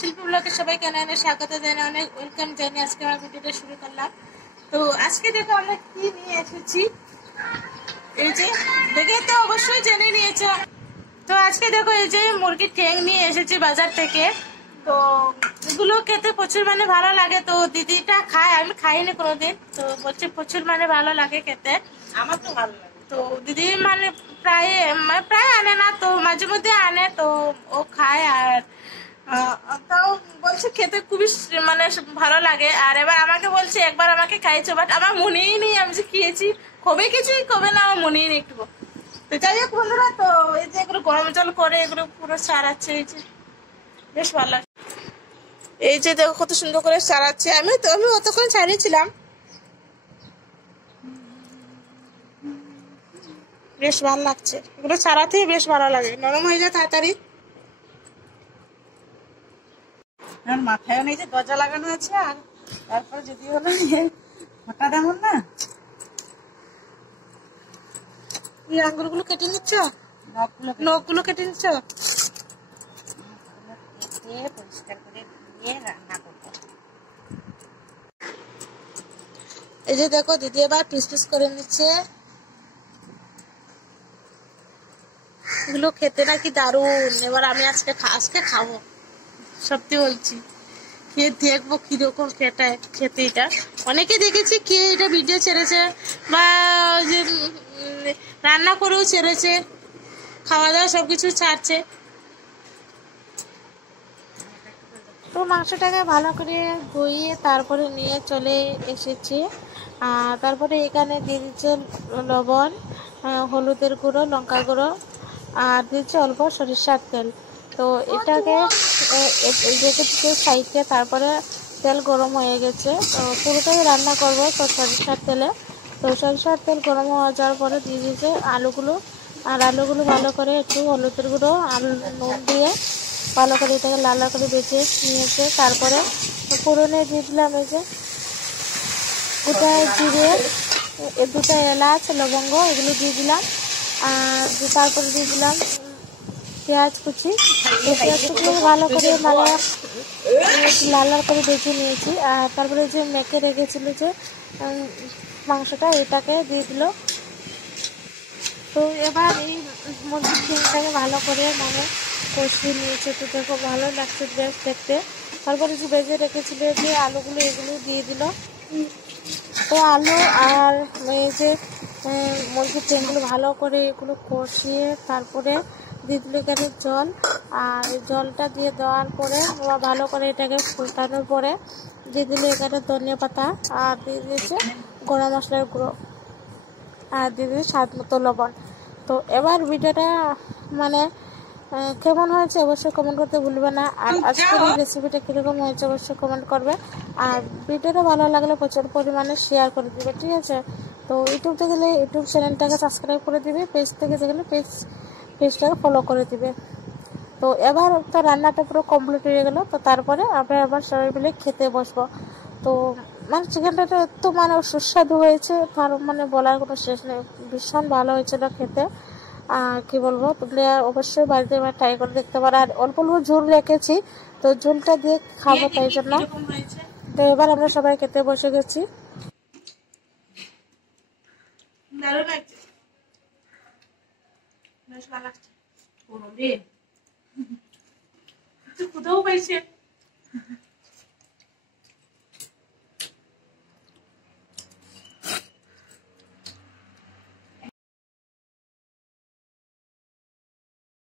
শিল্পী ব্লগে সবাইকে অনেক স্বাগত জানাই, অনেক ওয়েলকাম জানিয়ে আজকে আমার ভিডিওটা শুরু করলাম। তো আজকে দেখো আমরা কি নিয়ে এসেছি, এই যে দেখে তো অবশ্যই জেনে নিয়েছ। তো আজকে দেখো এই যে মুরগির ঠ্যাং নিয়ে এসেছি বাজার থেকে। তো এগুলো খেতে প্রচুর মানে ভালো লাগে। তো দিদিটা খায়, আমি খাইনি কোনোদিন। তো বলছে প্রচুর মানে ভালো লাগে খেতে। আমার তো ভালো লাগে। তো দিদি মানে প্রায় আনে না, তো মাঝে মধ্যে আনে, তো ও খায়। আর তাও বলছে খেতে খুবই মানে ভালো লাগে। আর এবার আমাকে বলছে একবার আমাকে খাইছো, বাট আমার মনেই নেই আমি যে খেয়েছি। কবে কিছুই কবে না আমার মনেই নেই একটু। তো যাই হোক বন্ধুরা, তো এই যে এগুলো গরম জল করে এগুলো পুরো সারাচ্ছে, এই যে বেশ ভালো লাগে। এই যে দেখো কত সুন্দর করে সারাচ্ছে। আমি অতক্ষণ ছাড়িয়েছিলাম, বেশ ভালো লাগছে। এগুলো ছাড়াতেই বেশ ভালো লাগে, নরম হয়ে যায় তাড়াতাড়ি। আমার মাথায় নেই যে গজা লাগানো আছে। আর তারপরে যদি হলো হঠাৎ এমন না, এই আঙ্গুরগুলো কেটে নিচ্ছ, নখগুলো কেটে নিচ্ছ। পরিষ্কার করে দিয়ে রান্না করবো। এই যে দেখো দিদি এবার পিস পিস করে নিচ্ছে। এগুলো খেতে নাকি দারুণ। এবার আমি আজকে খাবো, সত্যি বলছি। খেয়ে দেখবো কিরকম খেতে এটা। অনেকে দেখেছি কে এটা ভিডিও ছেড়েছে বা যে রান্না করেও ছেড়েছে, খাওয়া দাওয়া সবকিছু ছাড়ছে। তো মাংসটাকে ভালো করে ধুইয়ে তারপরে নিয়ে চলে এসেছি। তারপরে এখানে দিয়ে দিচ্ছে লবণ, হলুদের গুঁড়ো, লঙ্কার গুঁড়ো, আর দিচ্ছে অল্প সরিষার তেল। তো এটাকে রেখে দিচ্ছে সাইডে। তারপরে তেল গরম হয়ে গেছে, তো পুরোটাই রান্না করবো তো সরিষার তেলে। তো সরিষার তেল গরম হয়ে যাওয়ার পরে দিয়ে দিচ্ছে আলুগুলো। আর আলুগুলো ভালো করে একটু হলুদের গুঁড়ো আর নুন দিয়ে ভালো করে এটাকে লাল লাল করে বেঁচে নিয়েছে। তারপরে ফোড়নে দিয়ে দিলাম এই যে গোটা জিরে, দুটো এলাচ, লবঙ্গ, এগুলো দিয়ে দিলাম। আর তারপরে দিয়ে দিলাম পেঁয়াজ কুচি। পেঁয়াজ কুচি ভালো করে লাল লাল করে বেঁচে নিয়েছি। আর তারপরে যে মেখে রেখেছিল যে মাংসটা, এটাকে দিয়ে দিল। তো এবার এই মুরগির ডিমটাকে ভালো করে মানে কষিয়ে নিয়েছে। তো দেখো ভালো লাগছে বেশ দেখতে। তারপরে যে ভেজে রেখেছিল যে আলুগুলো, এগুলো দিয়ে দিল। তো আলু আর এই যে মুরগির ডিমগুলো ভালো করে এগুলো কষিয়ে তারপরে দিয়ে দিল এখানে জল। আর এই জলটা দিয়ে দেওয়ার পরে ভালো করে এটাকে ফুটানোর পরে দিয়ে দিল এখানে ধনিয়া পাতা, আর দিয়ে দিয়েছে গরম মশলার গুঁড়ো, আর দিয়ে দিয়েছে স্বাদ মতো লবণ। তো এবার ভিডিওটা মানে কেমন হয়েছে অবশ্যই কমেন্ট করতে ভুলবে না। আর আজকের এই রেসিপিটা কীরকম হয়েছে অবশ্যই কমেন্ট করবে। আর ভিডিওটা ভালো লাগলে প্রচুর পরিমাণে শেয়ার করে দিবে, ঠিক আছে? তো ইউটিউব থেকে গেলে ইউটিউব চ্যানেলটাকে সাবস্ক্রাইব করে দিবে, পেজ থেকে গেলে পেজটাকে ফলো করে দিবে। তো এবার তো রান্নাটা পুরো কমপ্লিট হয়ে গেল। তো তারপরে আমরা আবার সবাই মিলে খেতে বসবো। তো মানে চিকেনটা এত মানে সুস্বাদু হয়েছে, তার মানে বলার কোনো শেষ নেই। ভীষণ ভালো হয়েছিল খেতে। কি বলবো, তুমি অবশ্যই বাড়িতে এবার ট্রাই করে দেখতে পারো। আর অল্প অল্প ঝোল রেখেছি, তো ঝোলটা দিয়ে খাবো তাই জন্য। তো এবার আমরা সবাই খেতে বসে গেছি। দারুণ লাগছে, বেশ ভালো লাগছে। কোথাও পাইছে।